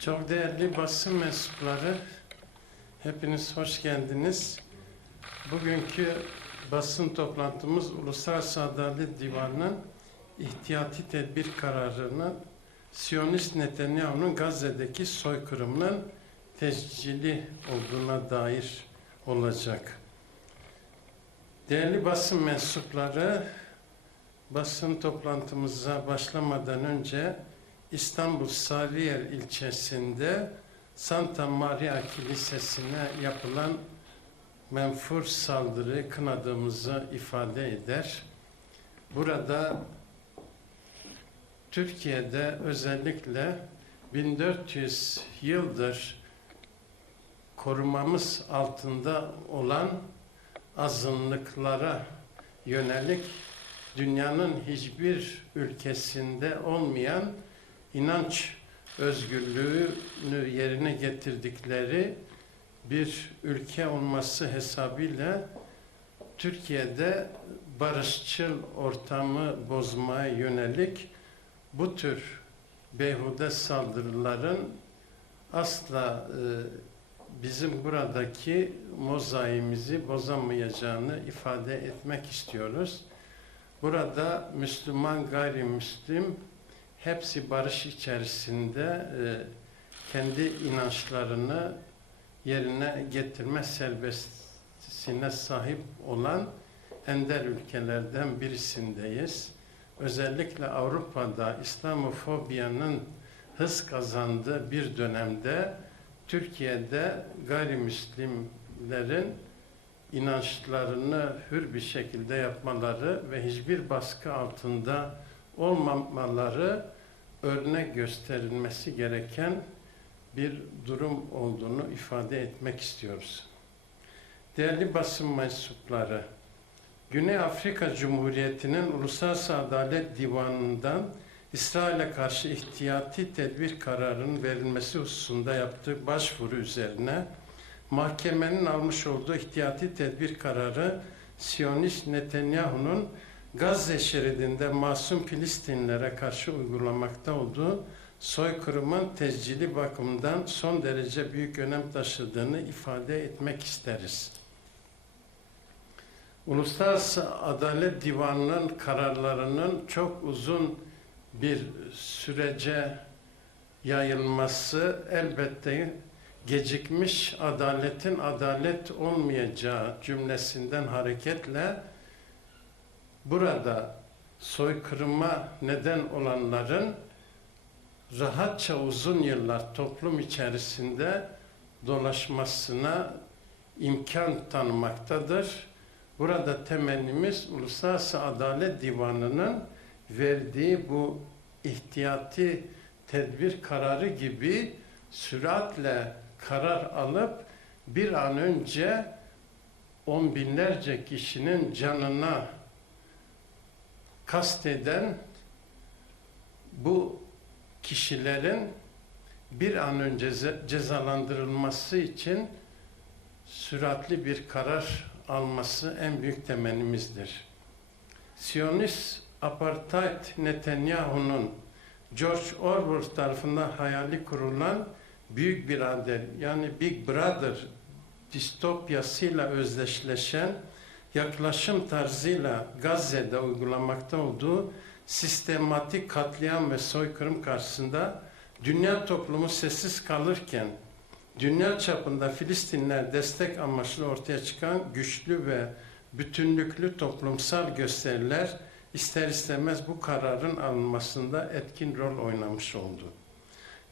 Çok değerli basın mensupları, hepiniz hoş geldiniz. Bugünkü basın toplantımız Uluslararası Adalet Divanı'nın ihtiyati tedbir kararının Siyonist Netanyahu'nun Gazze'deki soykırımının tescili olduğuna dair olacak. Değerli basın mensupları, basın toplantımıza başlamadan önce İstanbul Sarıyer ilçesinde Santa Maria Kilisesi'ne yapılan menfur saldırıyı kınadığımızı ifade eder. Burada Türkiye'de özellikle 1400 yıldır korumamız altında olan azınlıklara yönelik dünyanın hiçbir ülkesinde olmayan inanç özgürlüğünü yerine getirdikleri bir ülke olması hesabıyla Türkiye'de barışçıl ortamı bozmaya yönelik bu tür beyhude saldırıların asla e, bizim buradaki mozaimizi bozamayacağını ifade etmek istiyoruz. Burada Müslüman, gayrimüslim hepsi barış içerisinde e, kendi inançlarını yerine getirme serbestisine sahip olan ender ülkelerden birisindeyiz. Özellikle Avrupa'da İslamofobiyanın hız kazandığı bir dönemde Türkiye'de gayrimüslimlerin inançlarını hür bir şekilde yapmaları ve hiçbir baskı altında olmamaları örnek gösterilmesi gereken bir durum olduğunu ifade etmek istiyoruz. Değerli basın mensupları, Güney Afrika Cumhuriyeti'nin Uluslararası Adalet Divanı'ndan İsrail'e karşı ihtiyati tedbir kararının verilmesi hususunda yaptığı başvuru üzerine mahkemenin almış olduğu ihtiyati tedbir kararı Siyonist Netanyahu'nun Gazze şeridinde masum Filistinlere karşı uygulamakta olduğu soykırımın tescili bakımından son derece büyük önem taşıdığını ifade etmek isteriz. Uluslararası Adalet Divanı'nın kararlarının çok uzun bir sürece yayılması elbette gecikmiş adaletin adalet olmayacağı cümlesinden hareketle burada soykırıma neden olanların rahatça uzun yıllar toplum içerisinde dolaşmasına imkan tanımaktadır. Burada temennimiz Uluslararası Adalet Divanı'nın verdiği bu ihtiyati tedbir kararı gibi süratle karar alıp bir an önce on binlerce kişinin canına kasteden bu kişilerin bir an önce cezalandırılması için süratli bir karar alması en büyük temennimizdir. Siyonist apartheid Netanyahu'nun George Orwell tarafından hayali kurulan büyük birader yani Big Brother distopyasıyla özdeşleşen yaklaşım tarzıyla Gazze'de uygulamakta olduğu sistematik katliam ve soykırım karşısında dünya toplumu sessiz kalırken dünya çapında Filistinler destek amaçlı ortaya çıkan güçlü ve bütünlüklü toplumsal gösteriler ister istemez bu kararın alınmasında etkin rol oynamış oldu.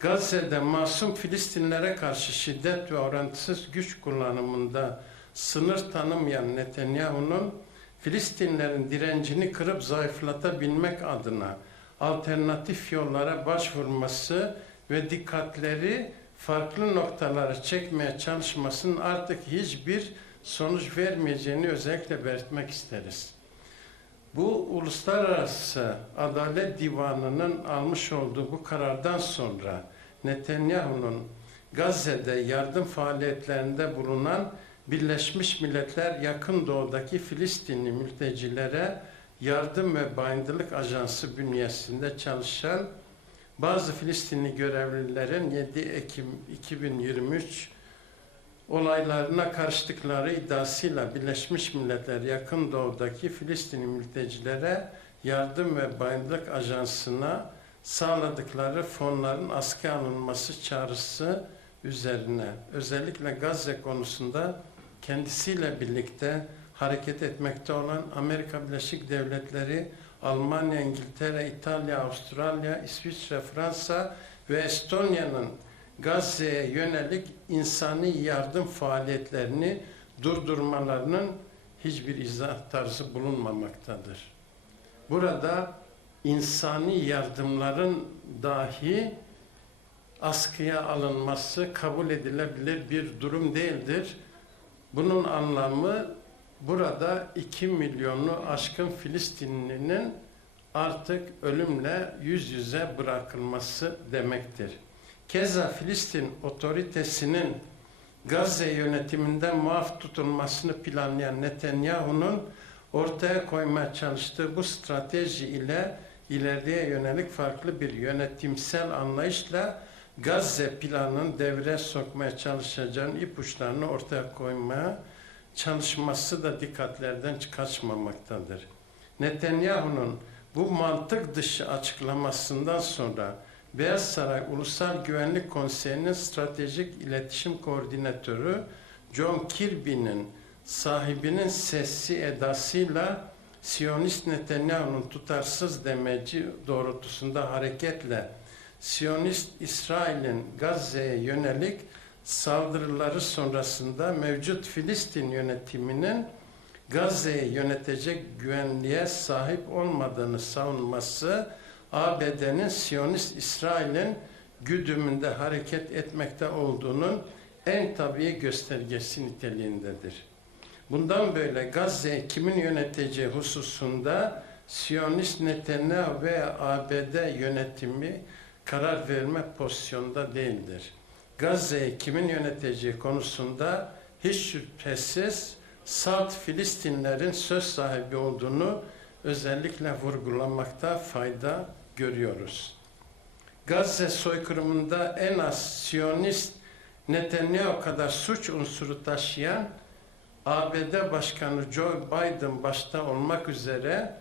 Gazze'de masum Filistinlere karşı şiddet ve orantısız güç kullanımında sınır tanımayan Netanyahu'nun Filistinlerin direncini kırıp zayıflatabilmek adına alternatif yollara başvurması ve dikkatleri farklı noktalara çekmeye çalışmasının artık hiçbir sonuç vermeyeceğini özellikle belirtmek isteriz. Bu Uluslararası Adalet Divanı'nın almış olduğu bu karardan sonra Netanyahu'nun Gazze'de yardım faaliyetlerinde bulunan Birleşmiş Milletler yakın doğudaki Filistinli mültecilere yardım ve bayındırlık ajansı bünyesinde çalışan bazı Filistinli görevlilerin 7 Ekim 2023 olaylarına karıştıkları iddiasıyla Birleşmiş Milletler Yakın Doğu'daki Filistinli mültecilere yardım ve bayındırlık ajansına sağladıkları fonların askıya alınması çağrısı üzerine özellikle Gazze konusunda kendisiyle birlikte hareket etmekte olan Amerika Birleşik Devletleri, Almanya, İngiltere, İtalya, Avustralya, İsviçre, Fransa ve Estonya'nın Gazze'ye yönelik insani yardım faaliyetlerini durdurmalarının hiçbir izah tarzı bulunmamaktadır. Burada insani yardımların dahi askıya alınması kabul edilebilir bir durum değildir. Bunun anlamı burada 2 milyonu aşkın Filistinlinin artık ölümle yüz yüze bırakılması demektir. Keza Filistin otoritesinin Gazze yönetiminden muaf tutulmasını planlayan Netanyahu'nun ortaya koymaya çalıştığı bu strateji ile ileriye yönelik farklı bir yönetimsel anlayışla Gazze planının devreye sokmaya çalışacağın ipuçlarını ortaya koymaya çalışması da dikkatlerden kaçmamaktadır. Netanyahu'nun bu mantık dışı açıklamasından sonra Beyaz Saray Ulusal Güvenlik Konseyi'nin stratejik iletişim koordinatörü John Kirby'nin sahibinin sessi edasıyla Siyonist Netanyahu'nun tutarsız demeci doğrultusunda hareketle Siyonist İsrail'in Gazze'ye yönelik saldırıları sonrasında mevcut Filistin yönetiminin Gazze'yi yönetecek güvenliğe sahip olmadığını savunması ABD'nin Siyonist İsrail'in güdümünde hareket etmekte olduğunun en tabii göstergesi niteliğindedir. Bundan böyle Gazze'yi kimin yöneteceği hususunda Siyonist Netanyahu ve ABD yönetimi karar verme pozisyonda değildir. Gazze'yi kimin yöneteceği konusunda hiç şüphesiz salt Filistinlerin söz sahibi olduğunu özellikle vurgulamakta fayda görüyoruz. Gazze soykırımında en az Siyonist Netanyahu kadar suç unsuru taşıyan ABD Başkanı Joe Biden başta olmak üzere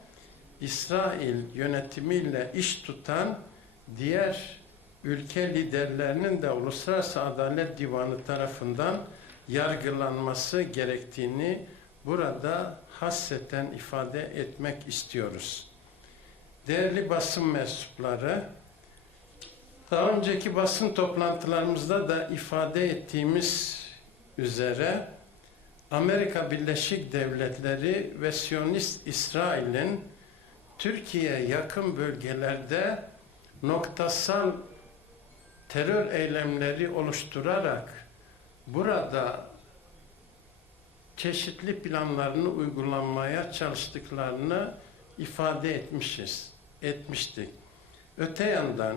İsrail yönetimiyle iş tutan diğer ülke liderlerinin de Uluslararası Adalet Divanı tarafından yargılanması gerektiğini burada hasreten ifade etmek istiyoruz. Değerli basın mensupları, daha önceki basın toplantılarımızda da ifade ettiğimiz üzere Amerika Birleşik Devletleri ve Siyonist İsrail'in Türkiye yakın bölgelerde noktasal terör eylemleri oluşturarak burada çeşitli planlarını uygulanmaya çalıştıklarını ifade etmişiz, etmiştik. Öte yandan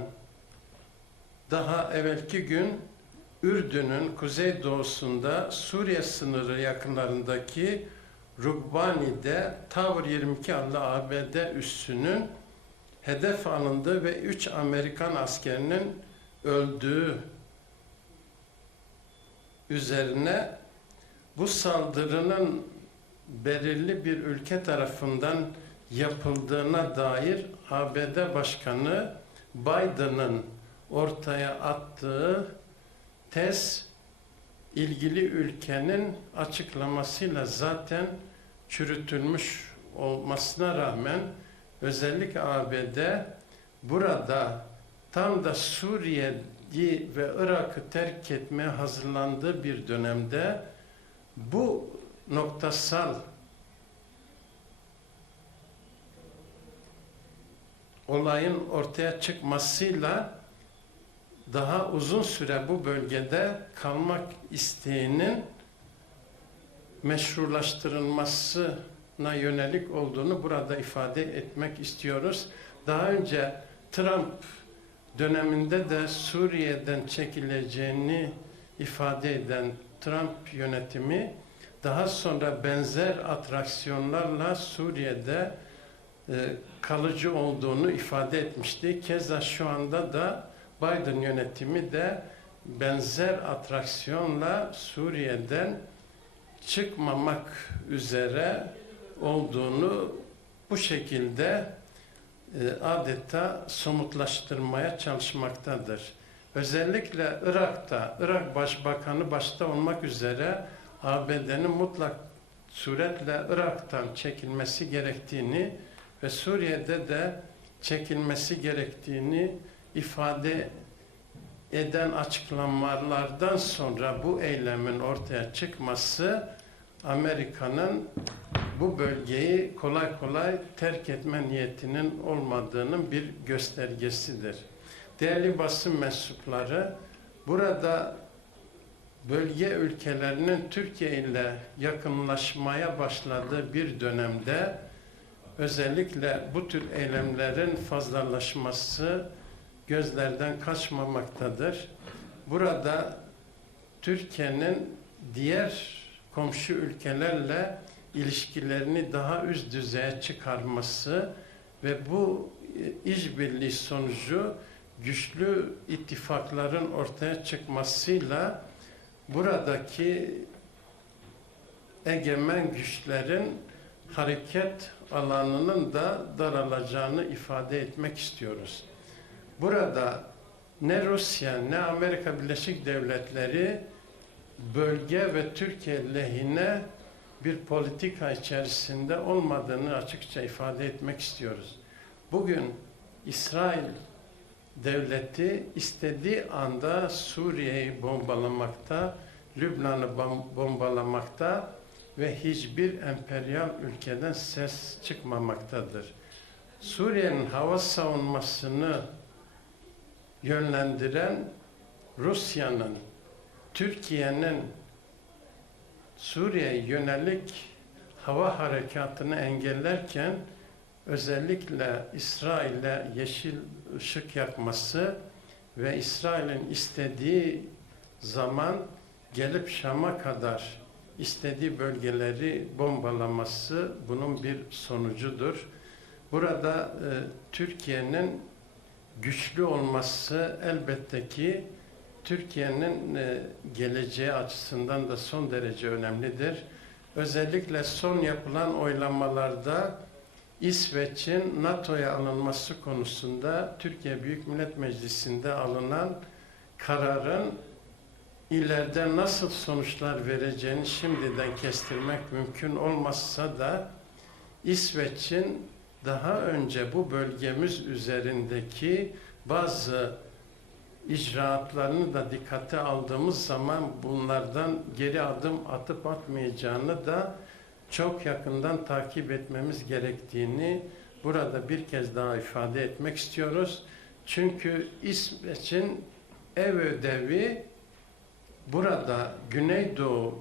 daha evvelki gün Ürdün'ün kuzeydoğusunda Suriye sınırı yakınlarındaki Rugbani'de Tavr 22 adlı ABD üssünün hedef alındığı ve 3 Amerikan askerinin öldüğü üzerine bu saldırının belirli bir ülke tarafından yapıldığına dair ABD Başkanı Biden'ın ortaya attığı tez ilgili ülkenin açıklamasıyla zaten çürütülmüş olmasına rağmen özellikle ABD burada tam da Suriye'yi ve Irak'ı terk etmeye hazırlandığı bir dönemde bu noktasal olayın ortaya çıkmasıyla daha uzun süre bu bölgede kalmak isteğinin meşrulaştırılmasına yönelik olduğunu burada ifade etmek istiyoruz. Daha önce Trump döneminde de Suriye'den çekileceğini ifade eden Trump yönetimi daha sonra benzer atraksiyonlarla Suriye'de e, kalıcı olduğunu ifade etmişti. Keza şu anda da Biden yönetimi de benzer atraksiyonla Suriye'den çıkmamak üzere olduğunu bu şekilde e, adeta somutlaştırmaya çalışmaktadır. Özellikle Irak'ta, Irak Başbakanı başta olmak üzere ABD'nin mutlak suretle Irak'tan çekilmesi gerektiğini ve Suriye'de de çekilmesi gerektiğini ifade eden açıklamalardan sonra bu eylemin ortaya çıkması Amerika'nın bu bölgeyi kolay kolay terk etme niyetinin olmadığının bir göstergesidir. Değerli basın mensupları, burada bölge ülkelerinin Türkiye ile yakınlaşmaya başladığı bir dönemde özellikle bu tür eylemlerin fazlalaşması gözlerden kaçmamaktadır. Burada Türkiye'nin diğer komşu ülkelerle ilişkilerini daha üst düzeye çıkarması ve bu e, işbirliği sonucu güçlü ittifakların ortaya çıkmasıyla buradaki egemen güçlerin hareket alanının da daralacağını ifade etmek istiyoruz. Burada ne Rusya ne Amerika Birleşik Devletleri bölge ve Türkiye lehine bir politika içerisinde olmadığını açıkça ifade etmek istiyoruz. Bugün İsrail devleti istediği anda Suriye'yi bombalamakta, Lübnan'ı bom- bombalamakta ve hiçbir emperyal ülkeden ses çıkmamaktadır. Suriye'nin hava savunmasını yönlendiren Rusya'nın, Türkiye'nin Suriye'ye yönelik hava harekatını engellerken özellikle İsrail'e yeşil ışık yakması ve İsrail'in istediği zaman gelip Şam'a kadar istediği bölgeleri bombalaması bunun bir sonucudur. Burada e, Türkiye'nin güçlü olması elbette ki Türkiye'nin e, geleceği açısından da son derece önemlidir. Özellikle son yapılan oylamalarda İsveç'in NATO'ya alınması konusunda Türkiye Büyük Millet Meclisi'nde alınan kararın ileride nasıl sonuçlar vereceğini şimdiden kestirmek mümkün olmazsa da İsveç'in daha önce bu bölgemiz üzerindeki bazı icraatlarını da dikkate aldığımız zaman bunlardan geri adım atıp atmayacağını da çok yakından takip etmemiz gerektiğini burada bir kez daha ifade etmek istiyoruz. Çünkü İsveç'in ev ödevi burada Güneydoğu,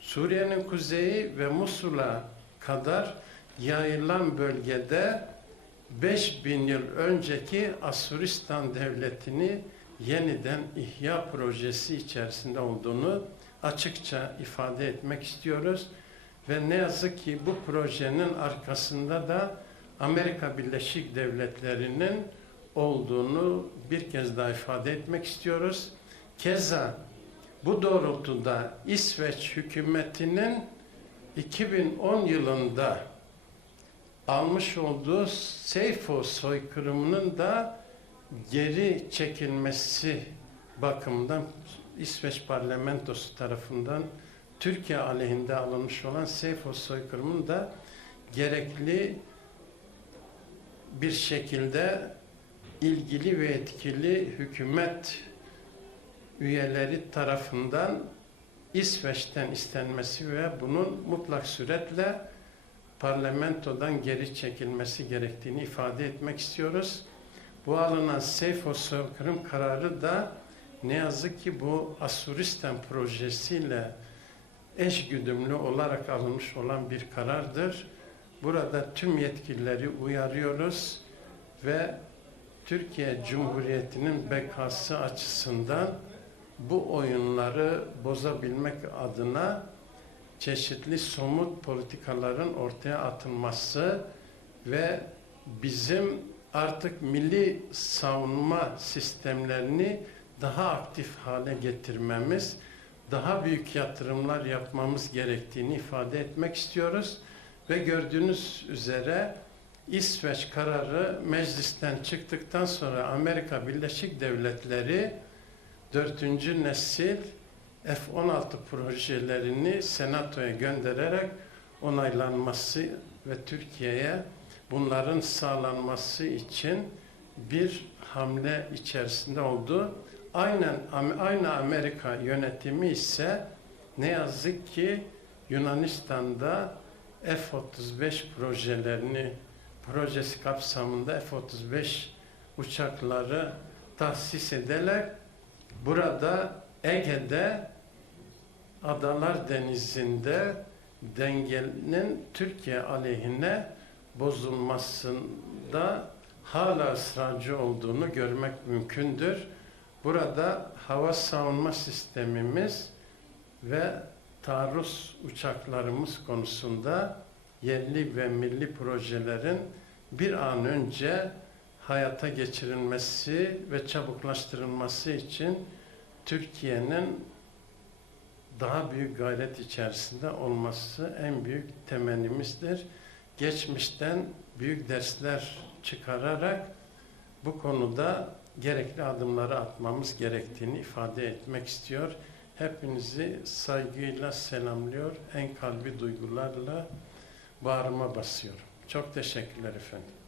Suriye'nin kuzeyi ve Musul'a kadar yayılan bölgede 5000 yıl önceki Asuristan devletini yeniden ihya projesi içerisinde olduğunu açıkça ifade etmek istiyoruz. Ve ne yazık ki bu projenin arkasında da Amerika Birleşik Devletleri'nin olduğunu bir kez daha ifade etmek istiyoruz. Keza bu doğrultuda İsveç hükümetinin 2010 yılında almış olduğu Seyfo soykırımının da geri çekilmesi bakımından İsveç parlamentosu tarafından Türkiye aleyhinde alınmış olan Seyfo soykırımının da gerekli bir şekilde ilgili ve etkili hükümet üyeleri tarafından İsveç'ten istenmesi ve bunun mutlak suretle parlamentodan geri çekilmesi gerektiğini ifade etmek istiyoruz. Bu alınan Seyfo soykırım kararı da ne yazık ki bu Asuristan projesiyle eş güdümlü olarak alınmış olan bir karardır. Burada tüm yetkilileri uyarıyoruz ve Türkiye Cumhuriyeti'nin bekası açısından bu oyunları bozabilmek adına çeşitli somut politikaların ortaya atılması ve bizim artık milli savunma sistemlerini daha aktif hale getirmemiz, daha büyük yatırımlar yapmamız gerektiğini ifade etmek istiyoruz. Ve gördüğünüz üzere İsveç kararı meclisten çıktıktan sonra Amerika Birleşik Devletleri dördüncü nesil F-16 projelerini senatoya göndererek onaylanması ve Türkiye'ye bunların sağlanması için bir hamle içerisinde oldu. Aynen aynı Amerika yönetimi ise ne yazık ki Yunanistan'da F-35 projelerini projesi kapsamında F-35 uçakları tahsis ederek burada Ege'de Adalar Denizi'nde dengenin Türkiye aleyhine bozulmasında hala ısrarcı olduğunu görmek mümkündür. Burada hava savunma sistemimiz ve taarruz uçaklarımız konusunda yerli ve milli projelerin bir an önce hayata geçirilmesi ve çabuklaştırılması için Türkiye'nin daha büyük gayret içerisinde olması en büyük temennimizdir. Geçmişten büyük dersler çıkararak bu konuda gerekli adımları atmamız gerektiğini ifade etmek istiyor. Hepinizi saygıyla selamlıyor, en kalbi duygularla bağrıma basıyorum. Çok teşekkürler efendim.